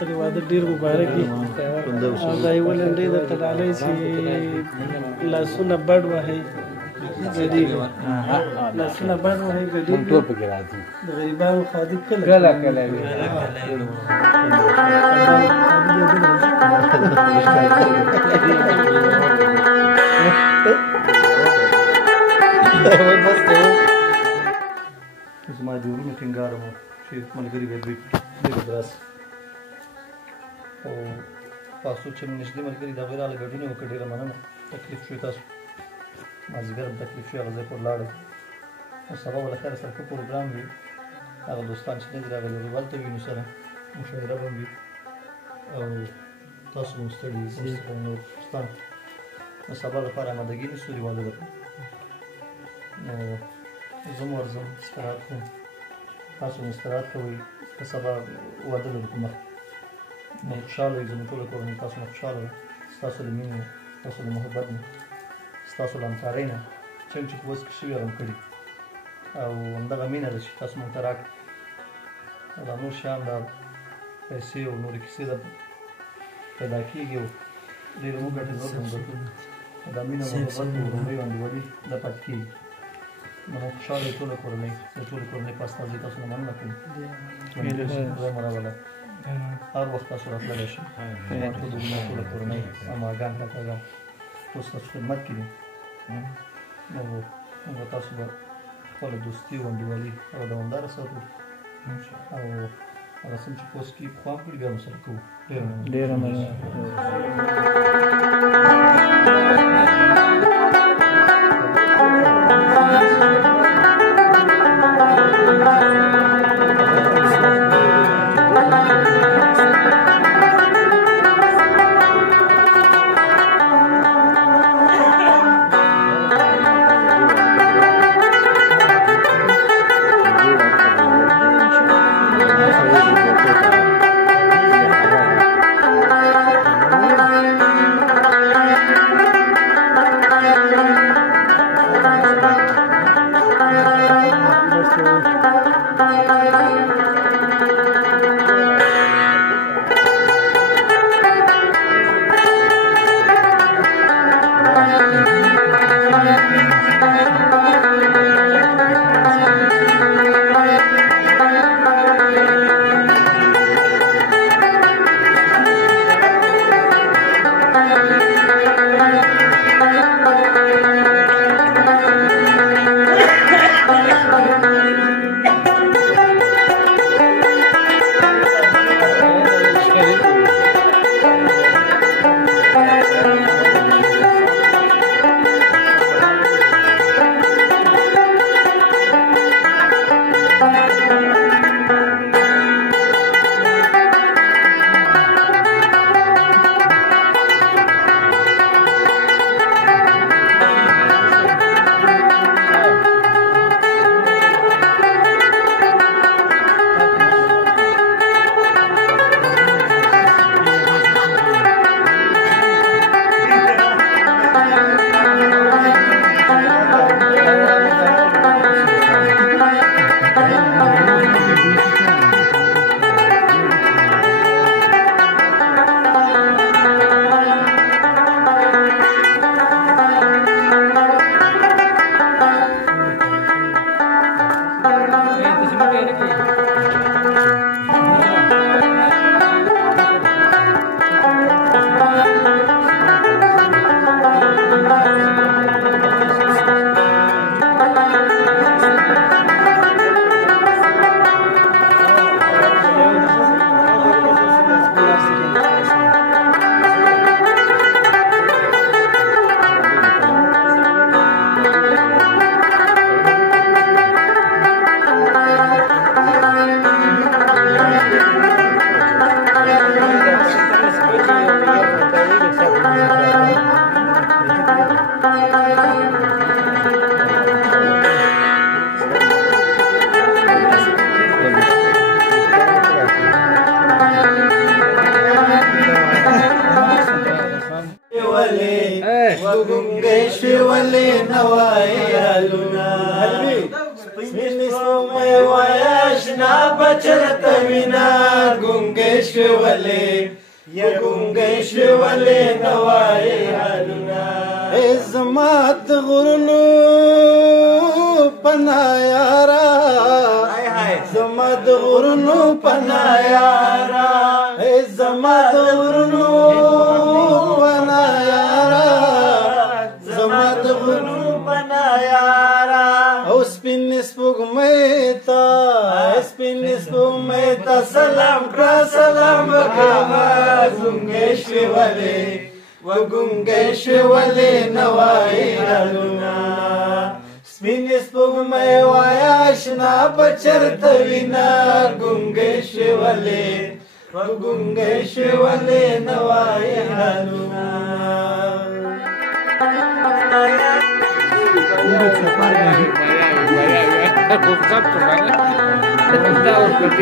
ته واده ډیر مبارک وي او دا یو لنډۍ درته ډالۍ چې لاسونه بډ وهئ ګډېږي لاسونه بډ وهئ ګډېږي د غریبانو خادي کله وي زما د ورونو ټینګار وو چې ملګري به دوی ډېر راسي او تاسو چې نږدې ملګري د هغوی راله ګډون یې وکړ ډېره مننه تکلیف شوي تاسو مازدیګر هم تکلیف شوي هغه ځای پورې لاړئ او سبا به له خیره سره ښه پروګرام وي هغه دوستان چې نه دي راغلي هغوی به هلته وینو سره مشاعره به هم وي او تاسو به مو ستړي نور دوستان د سبا لپاره امادګي نیسو د واده لپاره نو زه هم ورځم استراحت کوم تاسو هم استراحت کوئ که سبا واده لرو په مخ نو خوشحاله وي زموږ ټوله کورنۍ تاسو نه خوشحاله وه ستاسو له مینې نه ستاسو له محبت نه ستاسو له همکارۍ نه چنګ چې په وس کې شوي هغه هم کړي او همدغه مینه ده چې تاسو موږ ته راکړه او دا نور شیان دا پیسې او نورې کیسې ده پیدا کېږي او ډېرې موږ ګټې نور هم ګټو دا مینه محبت او ورورۍ او انډیوالي دا پاتې کېږي نو موږ خوشحاله یو ټوله کورنۍ د ټولې کورنۍ په استازي تاسو نه مننه کوم خدای مو راوله هر وخت تاسو راتللی شئ زما ټول وروڼه ټوله کورنۍ اماګان کاکاګان ټول ستاسو خدمت کې دي نو موږ تاسو به خپله دوستي او انډیوالي هغه دوامداره ساتو او هغه څه چې پوسټ کې پخوا هم کړي بیا هم سره کوو ډېره مننه سپین سپوږمۍ وایه اشنا به چېرته وینه ګونګۍ شوې ولې یا ګونګۍ شوې ولې نه وایې حالونه زما د غرونو پناه یاره زما د غرونو پناه یاره زما د غرونو پناه یاره زما د غرونو پناه یاره او سپین سپوږمۍ ته سلام کړه سلام وکړه ګونګۍ شوې ولې وګونګۍ شوې ولې نه وایې حالونه سپین سپوږمۍ وایه اشنا به چېرته وینه ګونګۍ شوې ولې وګونګۍ شوې ولې نه وایې حالونه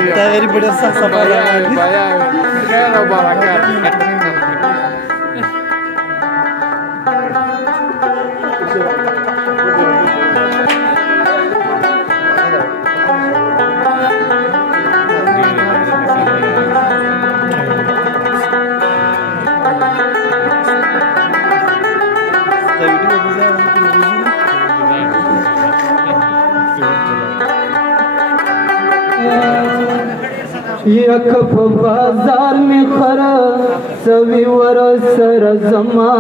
Está very bada sa sapaya. Khair aur barakat. یک په بازار می خره سوي ور سره زما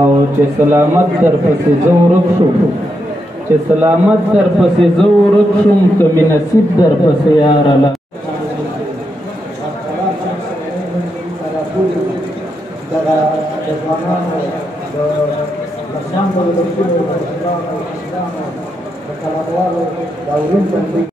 او چې سلامت در پسې زه ورک شم چې سلامت در پسې زه ورک شم که مې نصیب در پسې یاره